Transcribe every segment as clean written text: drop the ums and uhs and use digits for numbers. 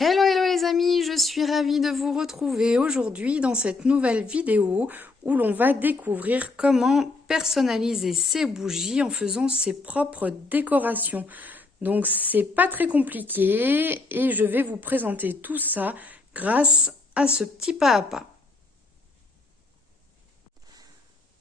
Hello hello les amis, je suis ravie de vous retrouver aujourd'hui dans cette nouvelle vidéo où l'on va découvrir comment personnaliser ses bougies en faisant ses propres décorations. Donc c'est pas très compliqué et je vais vous présenter tout ça grâce à ce petit pas à pas.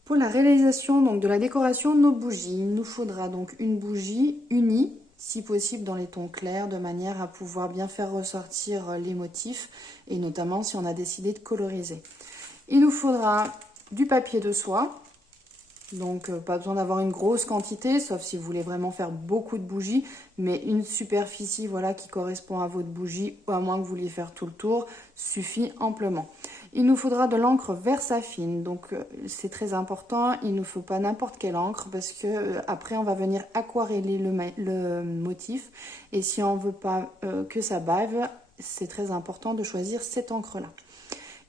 Pour la réalisation donc, de la décoration de nos bougies, il nous faudra donc une bougie unie, si possible dans les tons clairs, de manière à pouvoir bien faire ressortir les motifs, et notamment si on a décidé de coloriser. Il nous faudra du papier de soie, donc pas besoin d'avoir une grosse quantité, sauf si vous voulez vraiment faire beaucoup de bougies, mais une superficie voilà, qui correspond à votre bougie, ou à moins que vous vouliez faire tout le tour, suffit amplement. Il nous faudra de l'encre Versafine, donc c'est très important, il ne faut pas n'importe quelle encre parce que après on va venir aquareller le motif et si on ne veut pas que ça bave, c'est très important de choisir cette encre-là.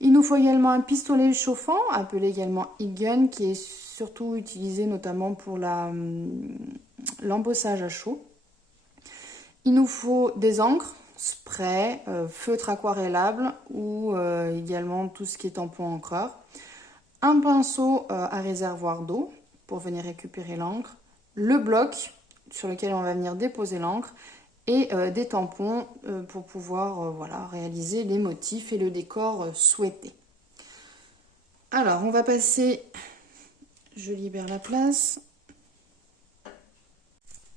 Il nous faut également un pistolet chauffant, appelé également e-gun, qui est surtout utilisé notamment pour l'embossage à chaud. Il nous faut des encres, spray, feutre aquarellable ou également tout ce qui est tampon encreur. Un pinceau à réservoir d'eau pour venir récupérer l'encre. Le bloc sur lequel on va venir déposer l'encre et des tampons pour pouvoir voilà, réaliser les motifs et le décor souhaité. Alors, on va passer, je libère la place.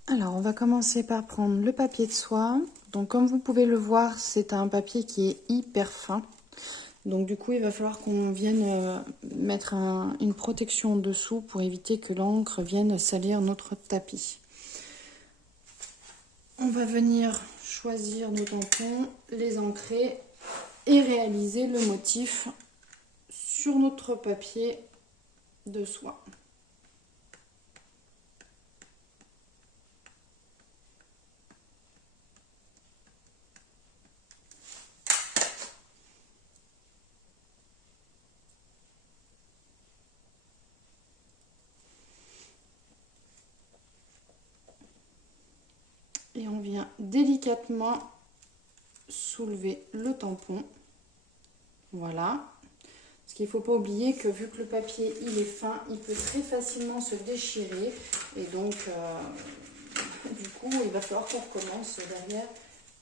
Alors, on va commencer par prendre le papier de soie. Donc, comme vous pouvez le voir, c'est un papier qui est hyper fin. Donc, du coup, il va falloir qu'on vienne mettre une protection dessous pour éviter que l'encre vienne salir notre tapis. On va venir choisir nos tampons, les ancrer et réaliser le motif sur notre papier de soie. Et on vient délicatement soulever le tampon. Voilà. Parce qu'il ne faut pas oublier que vu que le papier il est fin, il peut très facilement se déchirer. Et donc, du coup, il va falloir qu'on recommence derrière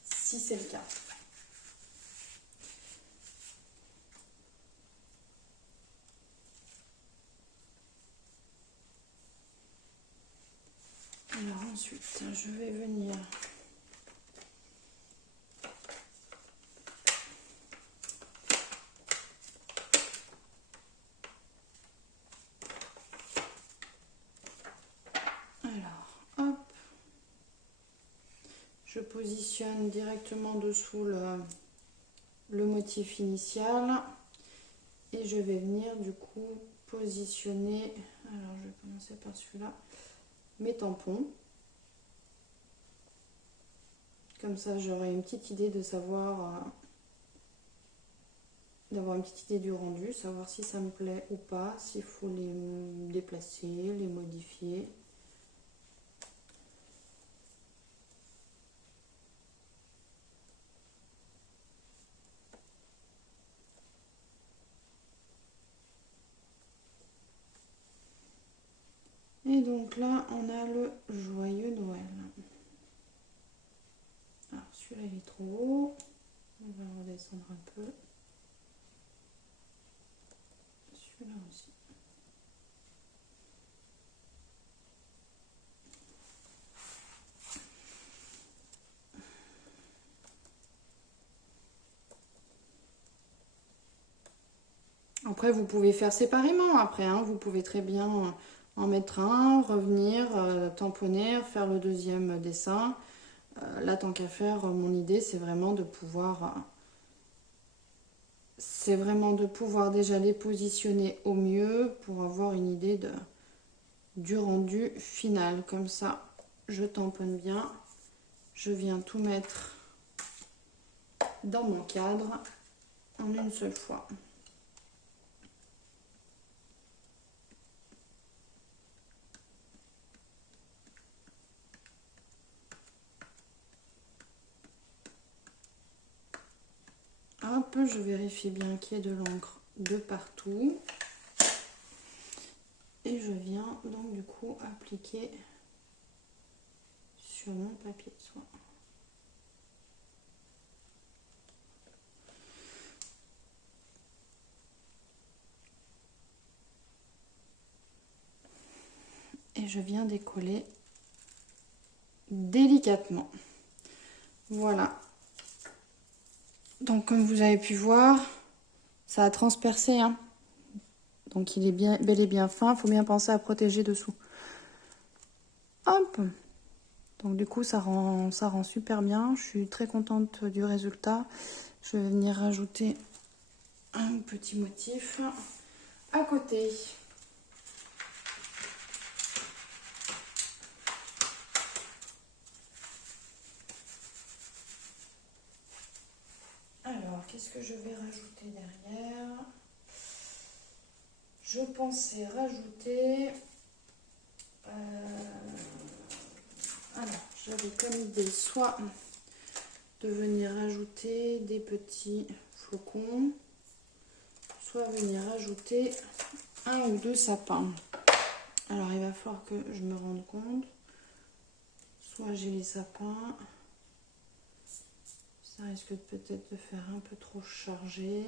si c'est le cas. Alors ensuite, je vais venir hop, je positionne directement dessous le motif initial et je vais venir du coup positionner, alors je vais commencer par celui-là, mes tampons. Comme ça, j'aurai une petite idée de savoir, d'avoir une petite idée du rendu, savoir si ça me plaît ou pas, s'il faut les déplacer, les modifier. Et donc là, on a le joyeux Noël. Alors celui-là, il est trop haut. On va redescendre un peu. Celui-là aussi. Après, vous pouvez faire séparément. Après, hein, vous pouvez très bien en mettre un, revenir, tamponner, faire le deuxième dessin. Là, tant qu'à faire, mon idée, c'est vraiment de pouvoir... déjà les positionner au mieux pour avoir une idée du rendu final. Comme ça, je tamponne bien. Je viens tout mettre dans mon cadre en une seule fois. hop, je vérifie bien qu'il y ait de l'encre de partout. Et je viens donc du coup appliquer sur mon papier de soie. Et je viens décoller délicatement. Voilà. Donc comme vous avez pu voir, ça a transpercé, hein. Donc il est bien, bel et bien fin, il faut bien penser à protéger dessous. Hop. Donc du coup ça rend super bien, je suis très contente du résultat. Je vais venir rajouter un petit motif à côté. Alors, qu'est-ce que je vais rajouter derrière? Je pensais rajouter... alors, j'avais comme idée soit de venir rajouter des petits flocons, soit venir rajouter un ou deux sapins. Alors, il va falloir que je me rende compte. Soit j'ai les sapins... Ça risque peut-être de faire un peu trop chargé.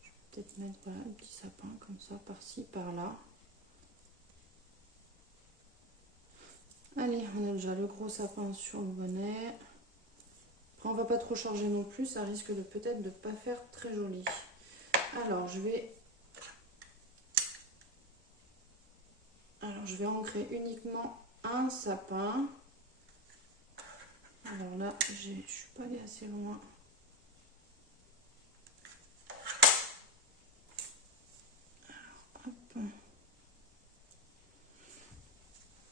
Je vais peut-être mettre voilà, un petit sapin comme ça, par-ci, par-là. Allez, on a déjà le gros sapin sur le bonnet. Après, on va pas trop charger non plus, ça risque de peut-être de pas faire très joli. Alors, je vais ancrer uniquement un sapin. Alors là, je suis pas allée assez loin. Alors, hop.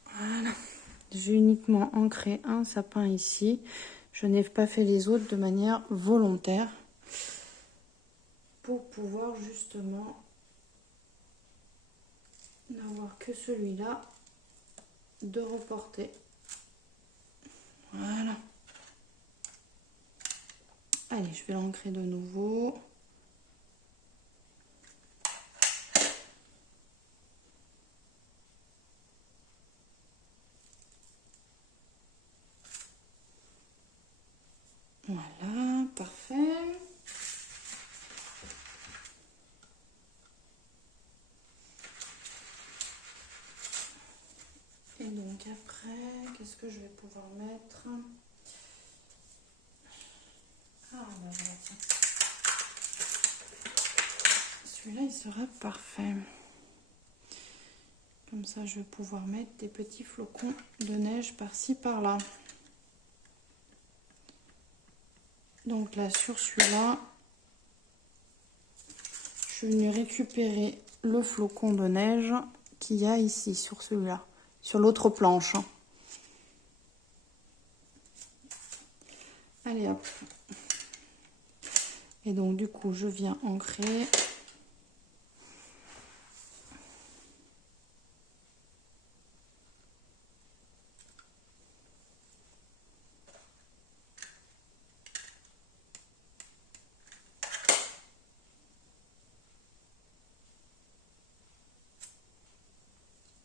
Voilà. J'ai uniquement ancré un sapin ici. Je n'ai pas fait les autres de manière volontaire pour pouvoir justement n'avoir que celui-là de reporter. Voilà. Allez, je vais l'ancrer de nouveau. Voilà, parfait. Et donc après, qu'est-ce que je vais pouvoir mettre? Ah, ben voilà, tiens. Celui-là, il sera parfait. Comme ça, je vais pouvoir mettre des petits flocons de neige par-ci, par-là. Donc là, sur celui-là, je suis venue récupérer le flocon de neige qu'il y a ici, sur celui-là, sur l'autre planche. Allez, hop. Et donc, du coup, je viens ancrer.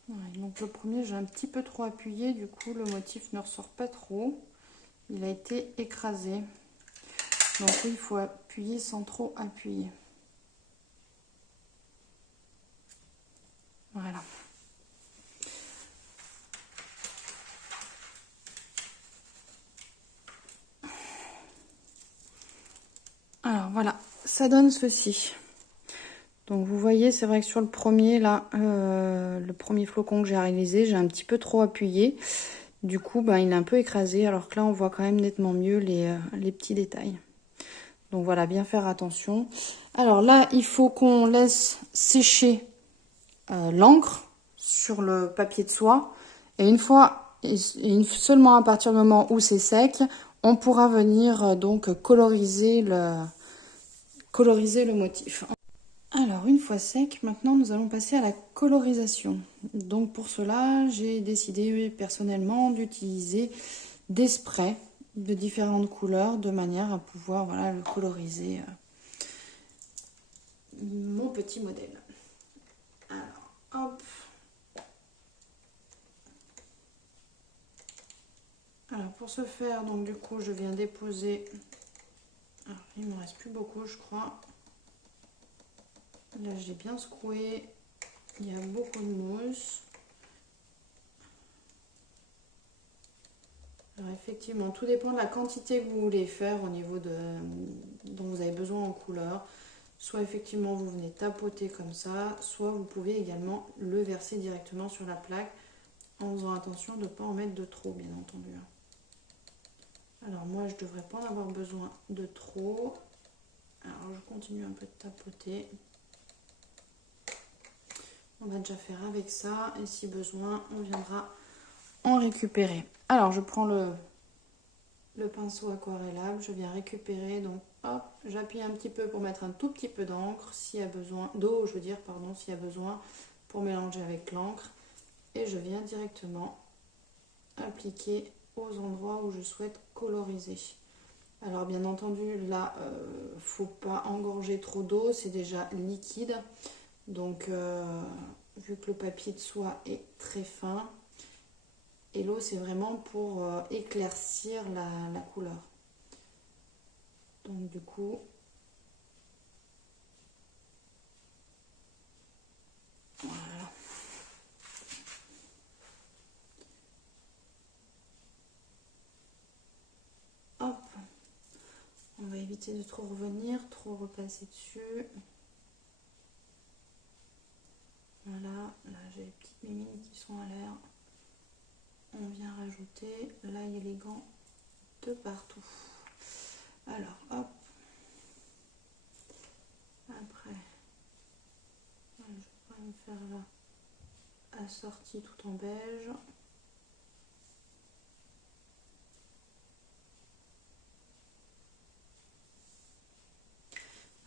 Ouais, donc le premier, j'ai un petit peu trop appuyé, du coup le motif ne ressort pas trop. Il a été écrasé. Donc oui, il faut appuyer sans trop appuyer. Voilà. Alors voilà, ça donne ceci. Donc vous voyez, c'est vrai que sur le premier, là, le premier flocon que j'ai réalisé, j'ai un petit peu trop appuyé. Du coup, ben, il est un peu écrasé, alors que là, on voit quand même nettement mieux les petits détails. Donc voilà, bien faire attention. Alors là, il faut qu'on laisse sécher l'encre sur le papier de soie. Et une fois, seulement à partir du moment où c'est sec, on pourra venir donc coloriser le motif. Alors, une fois sec, maintenant nous allons passer à la colorisation. Donc pour cela, j'ai décidé personnellement d'utiliser des sprays de différentes couleurs de manière à pouvoir voilà, le coloriser mon petit modèle. Alors, hop. Alors, pour ce faire, donc du coup, je viens déposer... Alors, il ne me reste plus beaucoup, je crois. Là, j'ai bien secoué. Il y a beaucoup de mousse. Alors, effectivement, tout dépend de la quantité que vous voulez faire au niveau dont vous avez besoin en couleur. Soit effectivement, vous venez tapoter comme ça, soit vous pouvez également le verser directement sur la plaque en faisant attention de ne pas en mettre de trop, bien entendu. Alors, moi, je ne devrais pas en avoir besoin de trop. Alors, je continue un peu de tapoter. On va déjà faire avec ça et si besoin, on viendra en récupérer. Alors, je prends le pinceau aquarellable, je viens récupérer, donc hop, j'appuie un petit peu pour mettre un tout petit peu d'encre, s'il y a besoin, d'eau, je veux dire, pardon, s'il y a besoin, pour mélanger avec l'encre. Et je viens directement appliquer aux endroits où je souhaite coloriser. Alors, bien entendu, là, faut pas engorger trop d'eau, c'est déjà liquide. Donc, vu que le papier de soie est très fin, et l'eau, c'est vraiment pour éclaircir la couleur. Donc, du coup, voilà. Hop. On va éviter de trop revenir, trop repasser dessus. Voilà, là j'ai les petites mimines qui sont à l'air. On vient rajouter l'ail élégant de partout. Alors, hop. Après, je vais me faire la assortie tout en beige.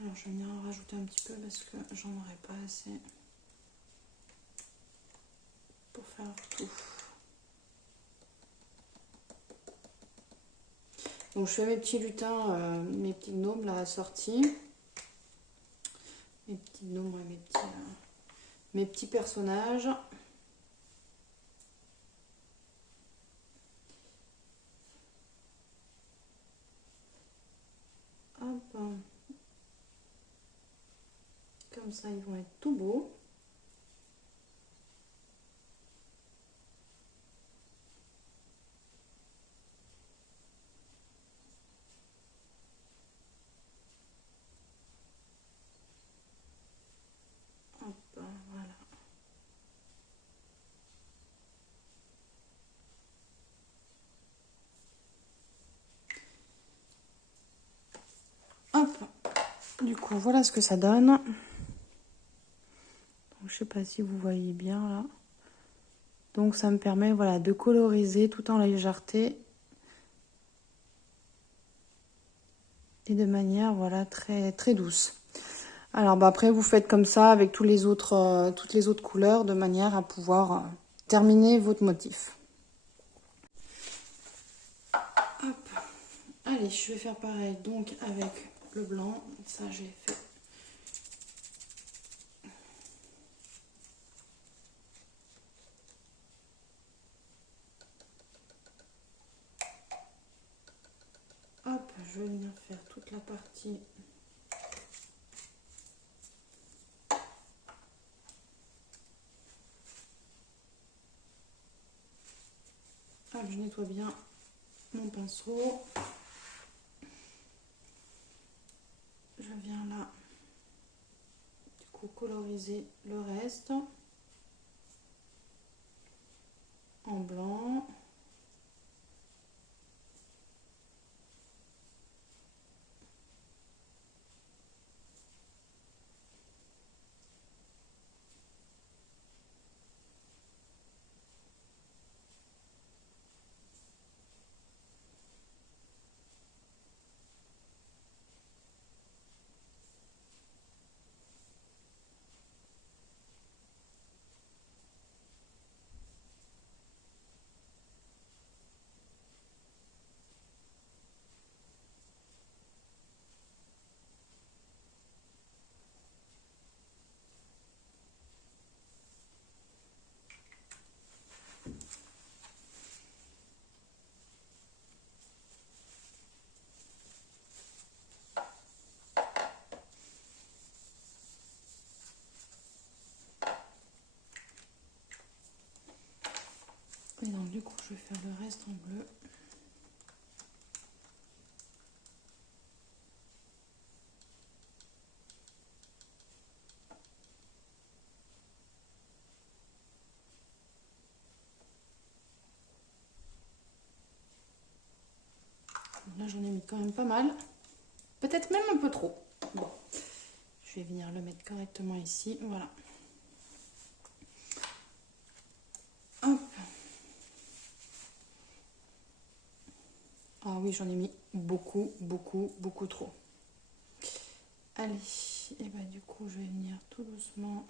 Alors, je vais venir en rajouter un petit peu parce que j'en aurai pas assez pour faire tout. Donc, je fais mes petits lutins, mes petits gnomes, la assortie. Mes petits gnomes, ouais, mes petits personnages. Hop. Comme ça, ils vont être tout beaux. Hop, voilà. Hop. Du coup, voilà ce que ça donne. Donc, je sais pas si vous voyez bien là. Donc, ça me permet voilà, de coloriser tout en légèreté. Et de manière voilà, très, très douce. Alors, bah, après, vous faites comme ça avec toutes les autres couleurs de manière à pouvoir terminer votre motif. Hop. Allez, je vais faire pareil donc avec le blanc. Ça, j'ai fait. Hop, je vais venir faire toute la partie. Hop, je nettoie bien mon pinceau. Je viens là, du coup, coloriser le reste en blanc. du coup, je vais faire le reste en bleu. Là, j'en ai mis quand même pas mal. Peut-être même un peu trop. Bon, je vais venir le mettre correctement ici. Voilà. Hop. Ah oui, j'en ai mis beaucoup, beaucoup, beaucoup trop. Allez, et bah du coup, je vais venir tout doucement.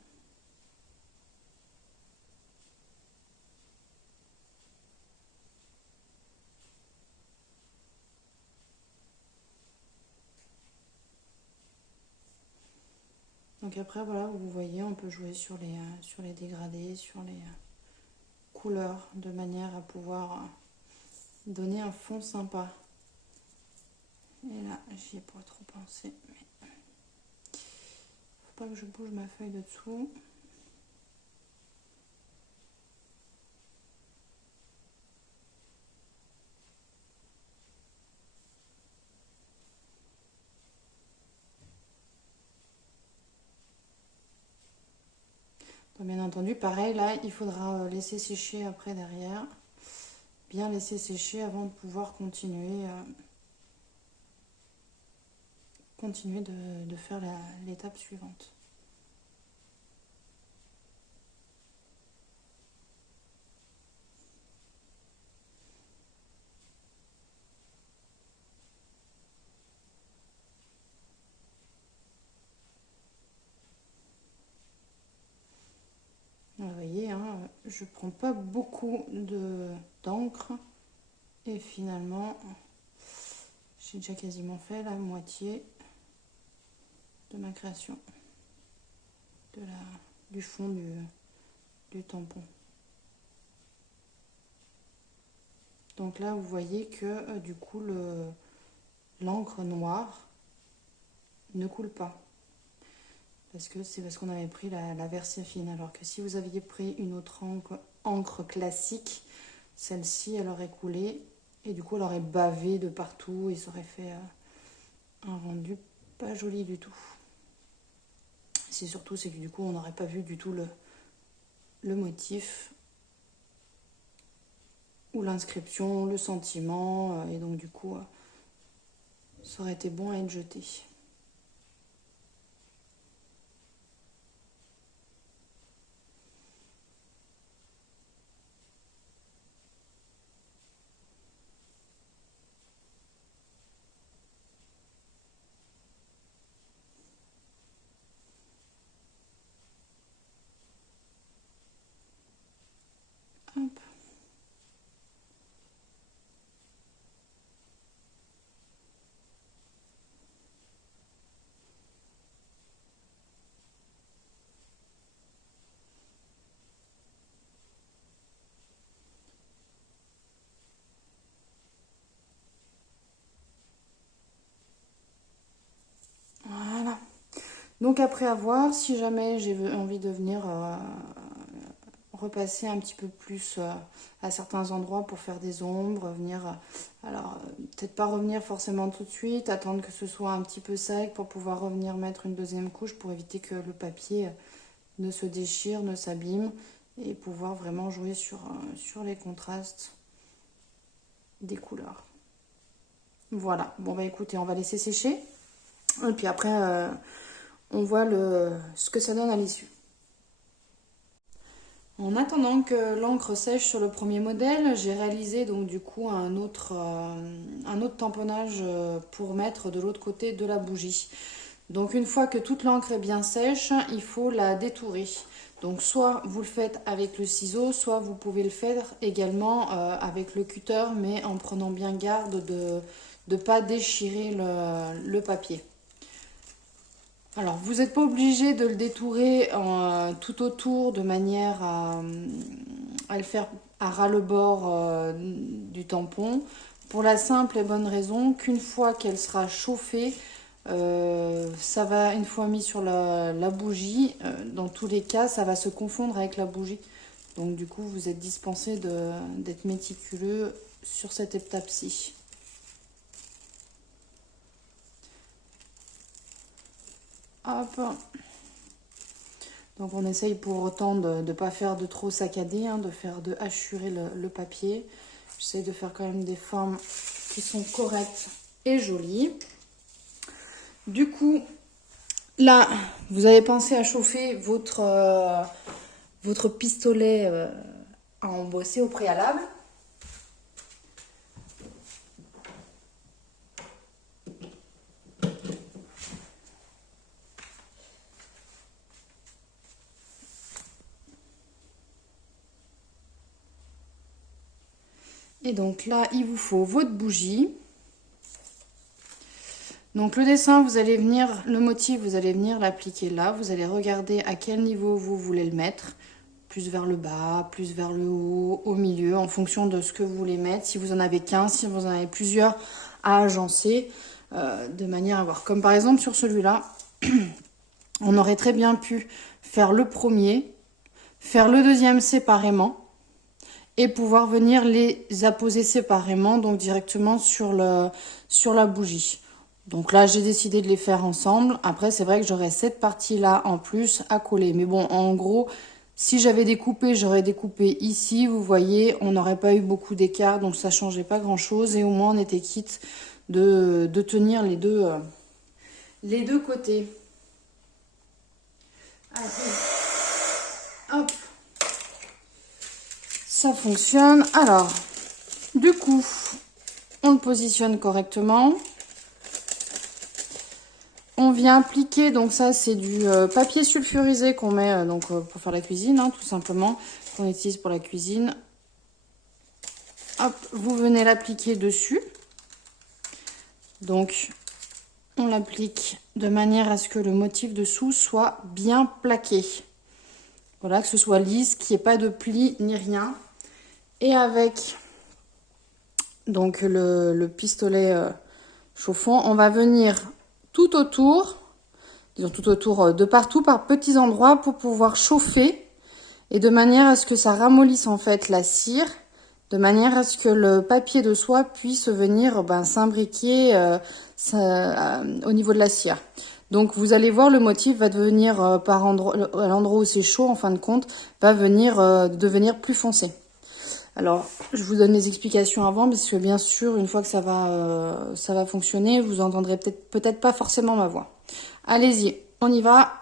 Donc après, voilà, vous voyez, on peut jouer sur les dégradés, sur les couleurs, de manière à pouvoir donner un fond sympa. Et là, j'y ai pas trop pensé, mais faut pas que je bouge ma feuille de dessous. Donc, bien entendu, pareil, là, il faudra laisser sécher après derrière. Bien laisser sécher avant de pouvoir continuer, de faire l'étape suivante. Vous voyez, hein, je prends pas beaucoup d'encre et finalement j'ai déjà quasiment fait la moitié de ma création du fond du tampon. Donc là vous voyez que du coup l'encre noire ne coule pas. C'est parce qu'on avait pris la Versifine. Alors que si vous aviez pris une autre encre classique, celle-ci, elle aurait coulé. Et du coup, elle aurait bavé de partout et ça aurait fait un rendu pas joli du tout. C'est surtout, c'est que du coup, on n'aurait pas vu du tout le motif ou l'inscription, le sentiment. Et donc, du coup, ça aurait été bon à être jeté. Hop. Voilà. Donc après avoir, si jamais j'ai envie de venir repasser un petit peu plus à certains endroits pour faire des ombres, venir, alors peut-être pas revenir forcément tout de suite, attendre que ce soit un petit peu sec pour pouvoir revenir mettre une deuxième couche pour éviter que le papier ne se déchire, ne s'abîme et pouvoir vraiment jouer sur les contrastes des couleurs. Voilà, bon bah écoutez, on va laisser sécher et puis après on voit ce que ça donne à l'issue. En attendant que l'encre sèche sur le premier modèle, j'ai réalisé donc du coup un autre tamponnage pour mettre de l'autre côté de la bougie. Donc une fois que toute l'encre est bien sèche, il faut la détourer. Donc soit vous le faites avec le ciseau, soit vous pouvez le faire également avec le cutter, mais en prenant bien garde de ne pas déchirer le papier. Alors, vous n'êtes pas obligé de le détourer tout autour de manière à le faire à ras le bord du tampon. Pour la simple et bonne raison qu'une fois qu'elle sera chauffée, ça va, une fois mis sur la bougie, dans tous les cas, ça va se confondre avec la bougie. Donc du coup, vous êtes dispensé d'être méticuleux sur cette étape-ci. Hop. Donc on essaye pour autant de ne pas faire de trop saccadé, hein, de hachurer le papier. J'essaie de faire quand même des formes qui sont correctes et jolies. Du coup, là, vous avez pensé à chauffer votre pistolet à embosser au préalable. Et donc là, il vous faut votre bougie. Donc le dessin, vous allez venir, le motif, vous allez venir l'appliquer là. Vous allez regarder à quel niveau vous voulez le mettre. Plus vers le bas, plus vers le haut, au milieu, en fonction de ce que vous voulez mettre. Si vous en avez qu'un, si vous en avez plusieurs à agencer, de manière à voir. Comme par exemple sur celui-là, on aurait très bien pu faire le premier, faire le deuxième séparément, et pouvoir venir les apposer séparément, donc directement sur la bougie. Donc là, j'ai décidé de les faire ensemble. Après, c'est vrai que j'aurais cette partie-là en plus à coller. Mais bon, en gros, si j'avais découpé, j'aurais découpé ici. Vous voyez, on n'aurait pas eu beaucoup d'écart, donc ça changeait pas grand-chose. Et au moins, on était quitte de tenir les deux côtés. Allez. Hop. Ça fonctionne. Alors, du coup, on le positionne correctement. On vient appliquer, donc ça c'est du papier sulfurisé qu'on met pour faire la cuisine, hein, tout simplement, qu'on utilise pour la cuisine. Hop, vous venez l'appliquer dessus. Donc, on l'applique de manière à ce que le motif dessous soit bien plaqué. Voilà, que ce soit lisse, qu'il n'y ait pas de plis ni rien. Et avec donc le pistolet chauffant, on va venir tout autour, disons tout autour de partout par petits endroits pour pouvoir chauffer et de manière à ce que ça ramollisse en fait la cire, de manière à ce que le papier de soie puisse venir s'imbriquer au niveau de la cire. Donc vous allez voir, le motif va devenir à l'endroit où c'est chaud en fin de compte, va devenir plus foncé. Alors, je vous donne les explications avant, parce que bien sûr, une fois que ça va fonctionner, vous entendrez peut-être pas forcément ma voix. Allez-y, on y va.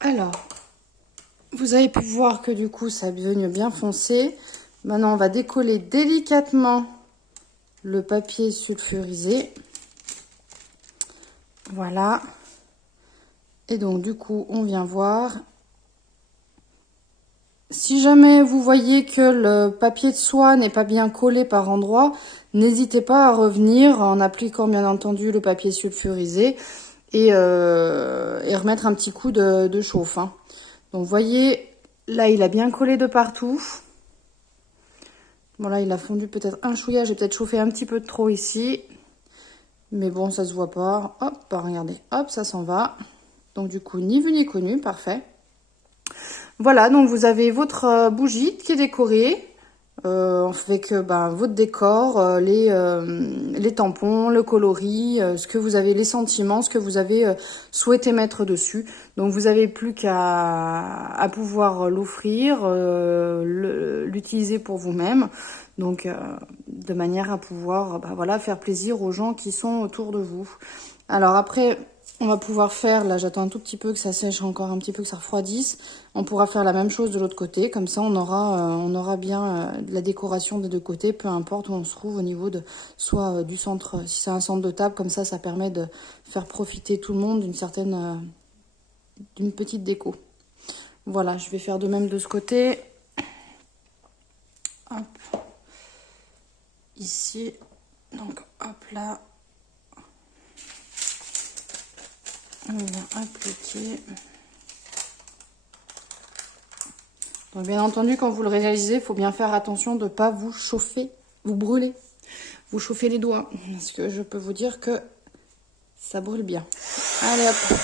Alors, vous avez pu voir que du coup, ça est devenu bien foncé. Maintenant, on va décoller délicatement le papier sulfurisé. Voilà. Et donc, du coup, on vient voir. Si jamais vous voyez que le papier de soie n'est pas bien collé par endroits, n'hésitez pas à revenir en appliquant bien entendu le papier sulfurisé et remettre un petit coup de chauffe. Hein. Donc, vous voyez, là, il a bien collé de partout. Bon, là, il a fondu peut-être un chouïa. J'ai peut-être chauffé un petit peu de trop ici. Mais bon, ça se voit pas. Hop, bah, regardez, hop, ça s'en va. Donc du coup, ni vu ni connu, parfait. Voilà, donc vous avez votre bougie qui est décorée. Avec votre décor, les tampons, le coloris, ce que vous avez, les sentiments, ce que vous avez souhaité mettre dessus. Donc vous avez plus qu'à pouvoir l'offrir, l'utiliser pour vous-même. Donc de manière à pouvoir voilà, faire plaisir aux gens qui sont autour de vous. Alors après, on va pouvoir faire, là j'attends un tout petit peu que ça sèche encore un petit peu, que ça refroidisse. On pourra faire la même chose de l'autre côté, comme ça on aura bien de la décoration des deux côtés, peu importe où on se trouve au niveau de soit du centre, si c'est un centre de table, comme ça permet de faire profiter tout le monde d'une petite déco. Voilà, je vais faire de même de ce côté. Hop. Ici, donc hop là. On va appliquer. Donc bien entendu, quand vous le réalisez, il faut bien faire attention de ne pas vous chauffer, vous brûler, vous chauffer les doigts. Parce que je peux vous dire que ça brûle bien. Allez hop.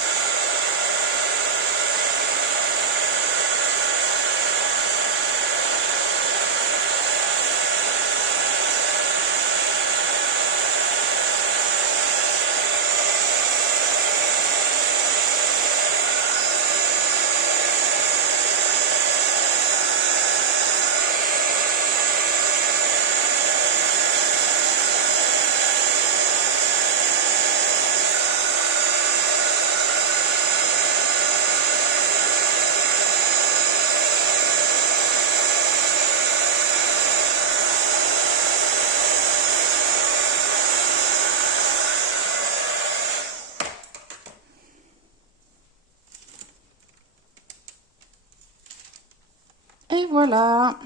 Et voilà.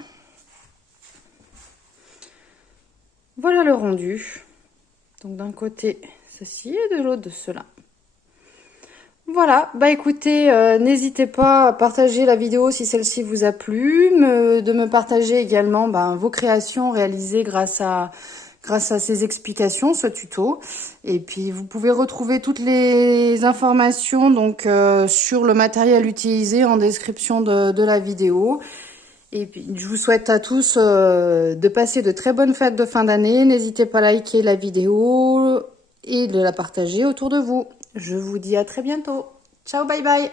Voilà le rendu. Donc d'un côté ceci et de l'autre cela. Voilà, bah écoutez, n'hésitez pas à partager la vidéo si celle-ci vous a plu, de me partager également vos créations réalisées grâce à ces explications, ce tuto. Et puis vous pouvez retrouver toutes les informations donc sur le matériel utilisé en description de la vidéo. Et puis je vous souhaite à tous de passer de très bonnes fêtes de fin d'année. N'hésitez pas à liker la vidéo et de la partager autour de vous. Je vous dis à très bientôt. Ciao, bye bye.